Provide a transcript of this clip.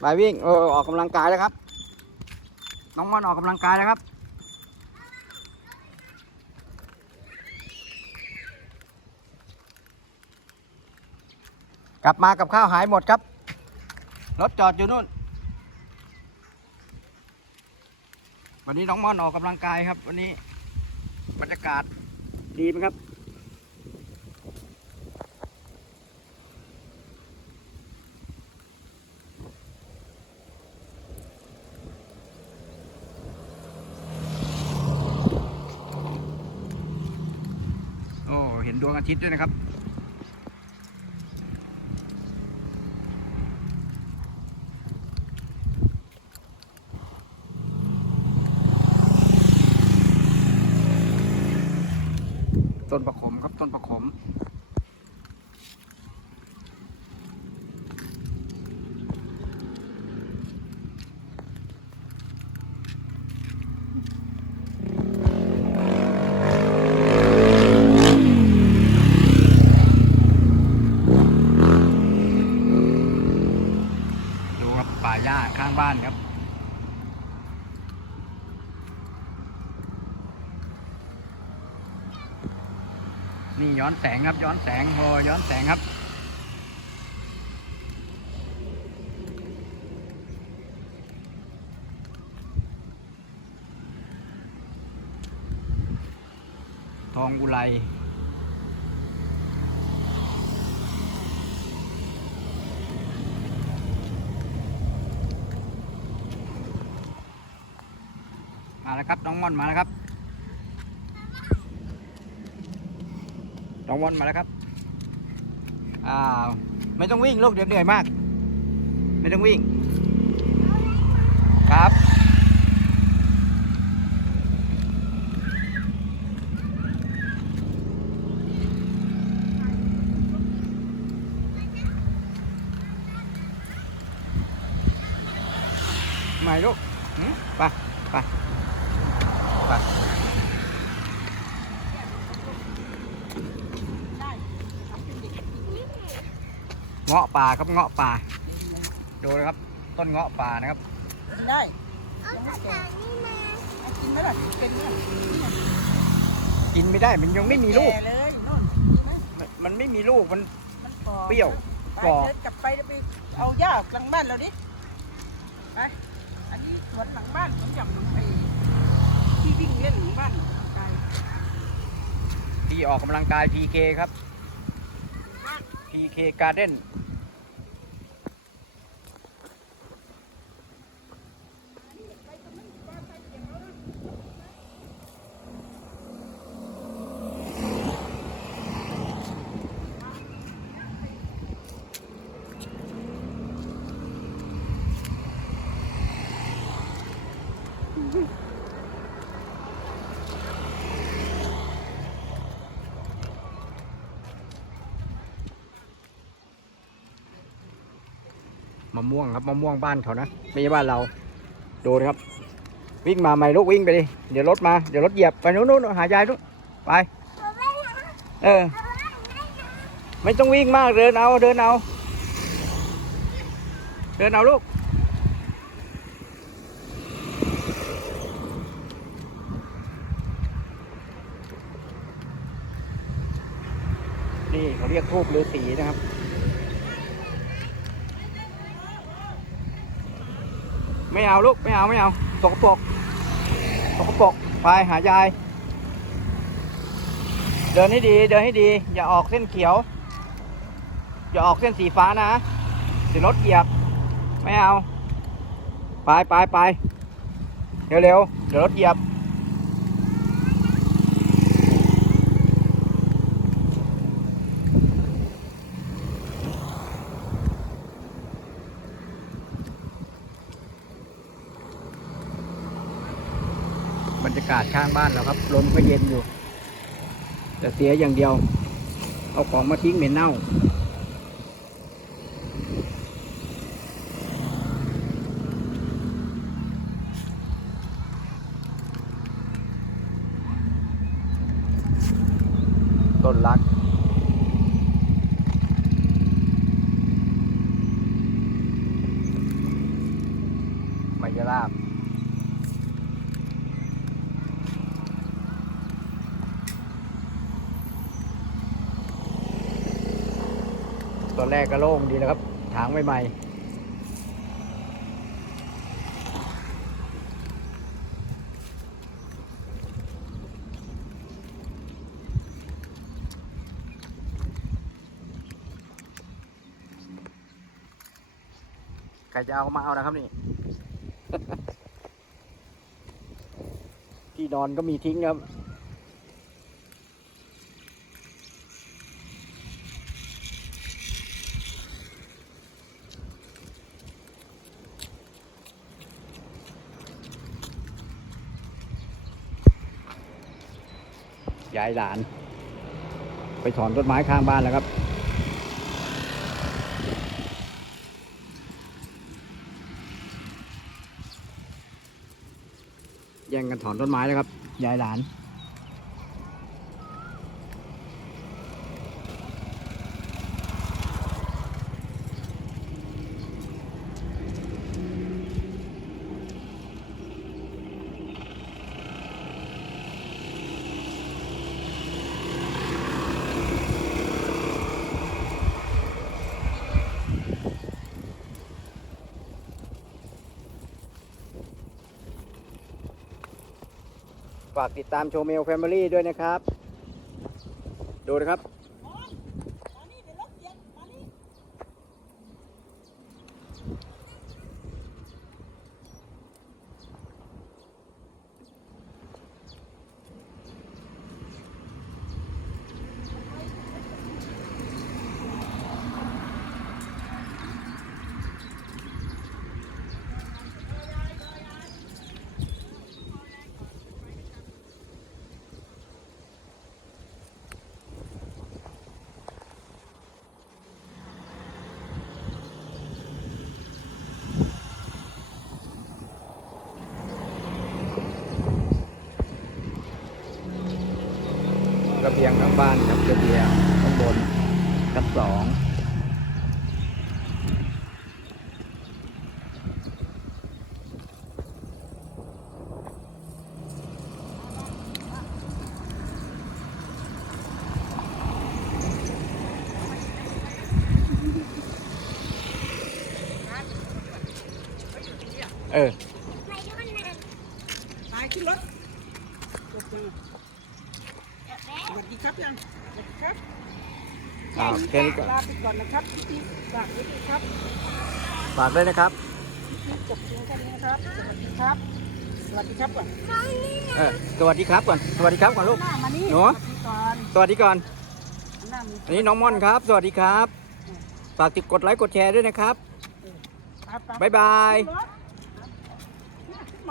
ไปวิ่งเออออกกำลังกายแล้วครับ น้องมอนออกกำลังกายแล้วครับ กลับมากับข้าวหายหมดครับ รถจอดอยู่นู่น วันนี้น้องม่อนออกกำลังกายครับ วันนี้บรรยากาศดีไหมครับ โอ้ เห็น ดวงอาทิตย์ด้วยนะครับ ต้นประขมครับต้นประขม ดูครับป่าหญ้าข้างบ้านครับ นี่ย้อนแสงครับ ย้อนแสงโอย้อนแสงครับ ทองอุไรมาแล้วครับ น้องม่อนมาแล้วครับ น้องม่อนมาแล้วครับอ้าไม่ต้องวิ่งลูกเดี๋ยวเหนื่อยมาก ไม่ต้องวิ่ง ครับ ใหม่ลูกไป ไป ไป เงาะป่าครับเงาะป่า ดูนะครับ ต้นเงาะป่านะครับกินได้ยังไม่แก่เอากินไหมล่ะเป็นเนี่ยกินไม่ได้มันยังไม่มีลูกแก่เลยโน่นกินไหมมันมันไม่มีลูกมันมันกรอบเปรี้ยวไปกรอบเดินกลับไปเดี๋ยวไปเอาหญ้าหลังบ้านเราดิไปอันนี้สวนหลังบ้านสวนหย่อมหนองไผ่ที่วิ่งเล่นหลังบ้านไกลที่ออกกำลังกาย PK ครับ PK Garden มะม่วงครับมะม่วงบ้านเขานะไม่ใช่บ้านเราดูนะครับ วิ่งมาใหม่ลูกวิ่งไปดิเดี๋ยวรถมาเดี๋ยวรถเหยียบไปนู้นนู้นหายายนู้นไปเออไม่ต้องวิ่งมากเดินเอาเดินเอาเดินเอาลูกนี่เขาเรียกทูบฤาษีนะครับ ไม่เอาลูกไม่เอาไม่เอาตกปกตกปกไปหายาย เดินให้ดีเดินให้ดี อย่าออกเส้นเขียว อย่าออกเส้นสีฟ้านะเดี๋ยวรถเหยียบ ไม่เอา ไปไปไปเร็วเร็วๆเดี๋ยวรถเหยียบากาศข้างบ้านเราครับลมก็เย็นอยู่ แต่เสียอย่างเดียว เอาของมาทิ้งเหม็นเน่า ต้นรักจะลาบ ตอนแรกก็โล่งดีนะครับ ถางใหม่ๆใครจะเอามาเอานะครับนี่ ที่นอนก็มีทิ้งครับ ยายหลาน ไปถอนต้นไม้ข้างบ้านแล้วครับ แย่งกันถอนต้นไม้แล้วครับยายหลาน ฝากติดตามโชว์เมลแฟมิลี่ด้วยนะครับ ดูนะครับ มานี่เดี๋ยวรถเย็นมานี่ ระเบียงข้างบ้านครับระเบียงข้างบนชั้นสองเออตายขึ้นรถ สวัสดีครับยังสวัสดีครับอ่าแค่นี้ก็ลาไปก่อนนะครับพี่ติ๊กฝากไว้ด้วยครับฝากด้วยนะครับพี่ติ๊กจบเพียงแค่นี้นะครับ สวัสดีครับ สวัสดีครับก่อนเออสวัสดีครับก่อน สวัสดีครับก่อนลูก หน้ามานี่หนู สวัสดีก่อนสวัสดีก่อน หน้ามีอันนี้น้องม่อนครับ สวัสดีครับ ฝากติดกดไลค์กดแชร์ด้วยนะครับ ไปไปบ๊ายบาย ขึ้นรถ